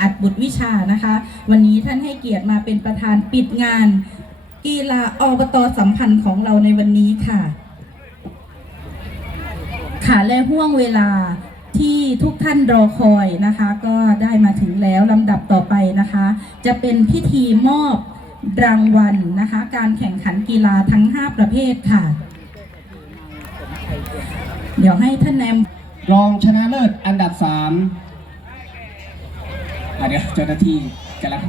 อัดบุตรวิชานะคะ วันนี้ท่านให้เกียรติมาเป็นประธานปิดงาน กีฬาอบตสัมพันธ์ของเราในวันนี้ค่ะ ค่ะและห่วงเวลาที่ทุกท่านรอคอยนะคะ ก็ได้มาถึงแล้วลำดับต่อไปนะคะ จะเป็นพิธีมอบรางวัลนะคะ การแข่งขันกีฬาทั้ง 5 ประเภทค่ะ เดี๋ยวให้ท่านแนมรองชนะเลิศอันดับสาม อะเดี๋ยวเจ้าหน้าที่กำลัง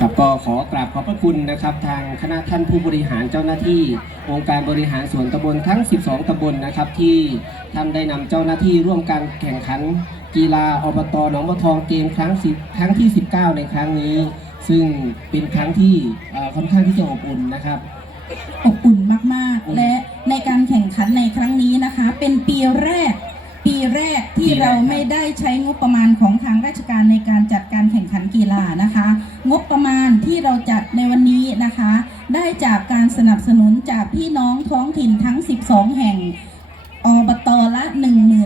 ครับก็ขอกราบขอบพระคุณนะครับ ทางคณะท่านผู้บริหารเจ้าหน้าที่องค์การบริหารส่วนตำบลทั้ง 12 ตำบลนะครับ ที่ท่านได้นำเจ้าหน้าที่ร่วมการแข่งขัน กีฬาอบตหนองบัวทองเกมครั้งสิบครั้งที่ 19 ในครั้งนี้ ซึ่งเป็นครั้งที่เอ่อค่อนข้างที่จะอบอุ่นนะครับ อบอุ่นมาก ๆ และในการแข่งขันในครั้งนี้ เป็นปีแรก ปีแรกที่ปีแรกเราไม่ได้ใช้งบประมาณของทางราชการในการจัดการแข่งขันกีฬานะคะ งบประมาณที่เราจัดในวันนี้นะคะ ได้จากการสนับสนุนจากพี่น้องท้องถิ่นทั้ง 12 แห่งอบตละ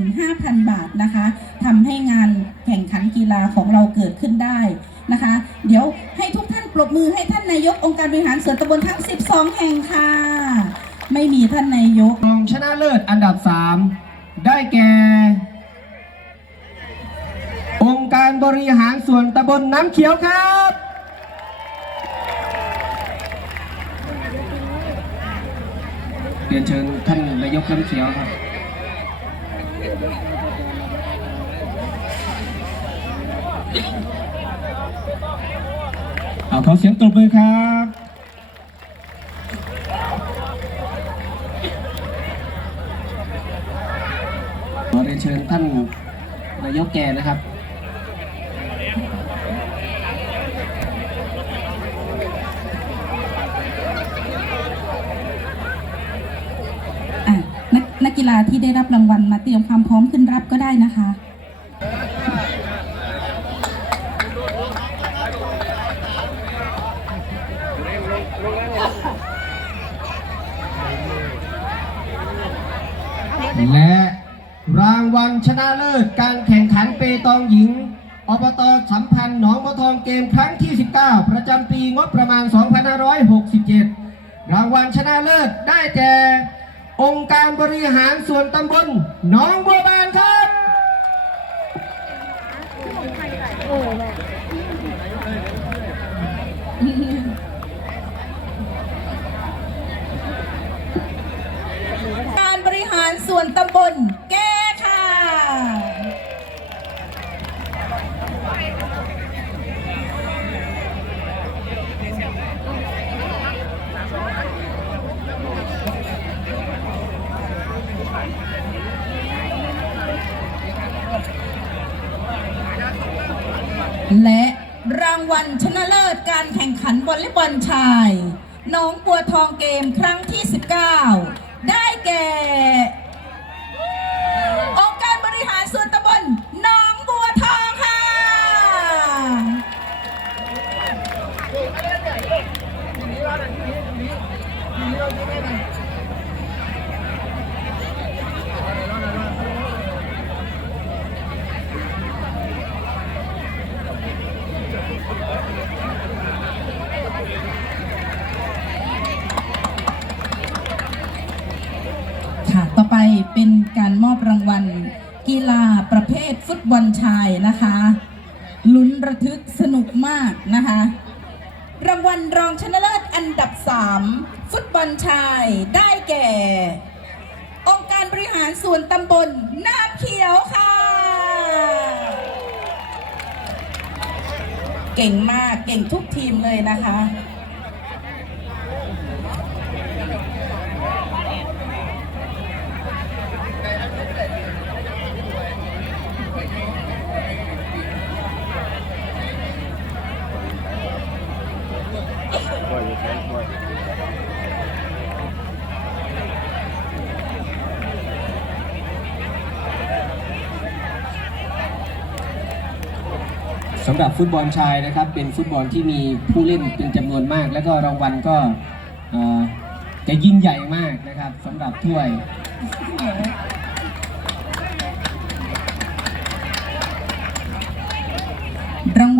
15,000 บาทนะคะทำให้งานแข่งขันกีฬาของเราเกิดขึ้นได้นะคะ เดี๋ยวให้ทุกท่านปรบมือให้ท่านนายกองค์การบริหารส่วนตำบลทั้ง 12 แห่งค่ะ ไม่มีท่านนายกรอง ชนะเลิศอันดับ 3 ได้แก่ องค์การบริหารส่วนตำบลน้ำเขียวครับเรียนเชิญท่านนายกน้ำเขียวครับเอาขอเสียงตบมือครับ ขอ เรียนเชิญท่านนายกแกนะครับอะนักนักกีฬาที่ได้รับรางวัลมาเตรียมความพร้อมขึ้นรับก็ได้นะคะและราง วัลชนะเลิศการแข่งขันเปตองหญิง อบตสัมพันธ์หนองบัวทองเกมครั้งที่ 19 ประจำปีงบประมาณ 2567 รางวัลชนะเลิศได้แก่ องค์การบริหารส่วนตำบลหนองบัวบานครับการบริหารส่วนตำบลแก้ค่ะ และรางวัลชนะเลิศการแข่งขันวอลเลย์บอลชายหน้องบัวทองเกมครั้งที่ 19 ได้แก่ องค์การบริหารส่วนตำบลหนองบัวทองค่ะค่ะ เป็นการมอบรางวัล กีฬาประเภทฟุตบอลชายนะคะลุ้นระทึกสนุกมากนะคะ รางวัลรองชนะเลิศอันดับ 3 ฟุตบอลชายได้แก่ องค์การบริหารส่วนตำบลน้ำเขียวค่ะ เก่งมากเก่งทุกทีมเลยนะคะ สำหรับฟุตบอลชายนะครับ เป็นฟุตบอลที่มีผู้เล่นเป็นจำนวนมาก แล้วก็รางวัลก็จะยิ่งใหญ่มากนะครับสำหรับถ้วย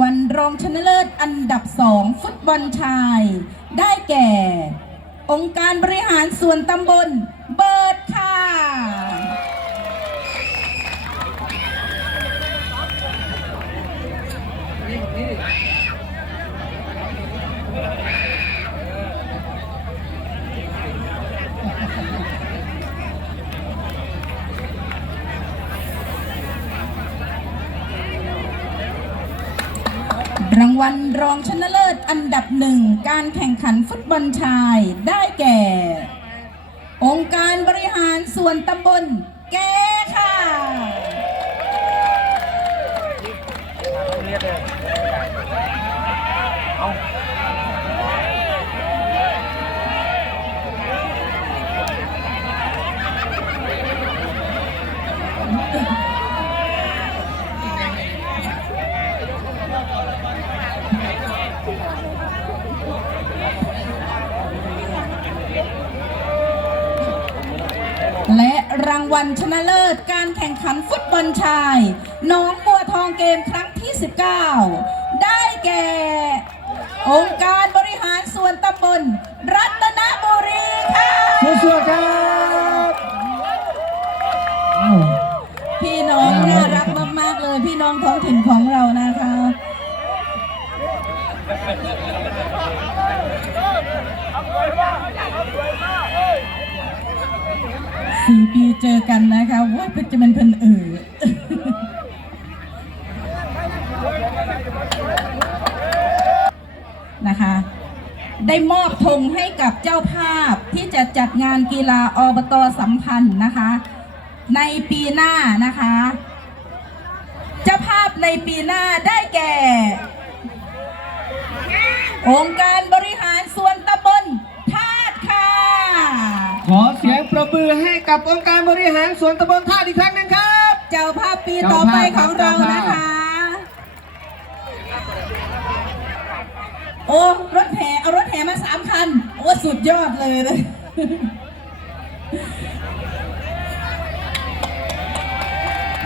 วันรองชนะเลิศอันดับสองฟุตบอลชาย ได้แก่ องค์การบริหารส่วนตำบลเบิร์ดค่ะ ราง วัลรองชนะเลิศอันดับหนึ่งการแข่งขันฟุตบอลชายได้แก่ องค์การบริหารส่วนตำบลแก้ค่ะ และรางวัลชนะเลิศการแข่งขันฟุตบอลชายหน้องบัวทองเกมครั้งที่ 19 ได้แก่ องค์การบริหารส่วนตำบลรัตนบุรีค่ะสู้ๆครับอ้าวพี่น้องน่ารักมากๆเลยพี่น้องท้องถิ่นของเรานะคะ สี่ปีเจอกันนะคะว่าจะเป็นเพิ่นเอ่อนะคะ ได้มอบธงให้กับเจ้าภาพที่จะจัดงานกีฬาอบตสัมพันธ์นะคะ ในปีหน้านะคะ เจ้าภาพในปีหน้าได้แก่ องค์การบริหารส่วนตำ ประมือให้กับองค์การบริหารส่วนตำบลท่าอีกครั้งหนึงครับ เจ้าภาพปีต่อไปของเรานะคะ โอ้รถแห่เอารถแห่มาสามคัน โอ้สุดยอดเลยเลย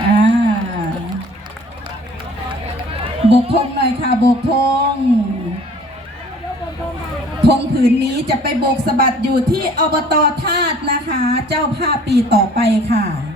อ่าบกธงหน่อยค่ะบกธง ธงผืนนี้จะไปโบกสะบัดอยู่ที่อบตธาตุนะคะ เจ้าภาพปีต่อไปค่ะ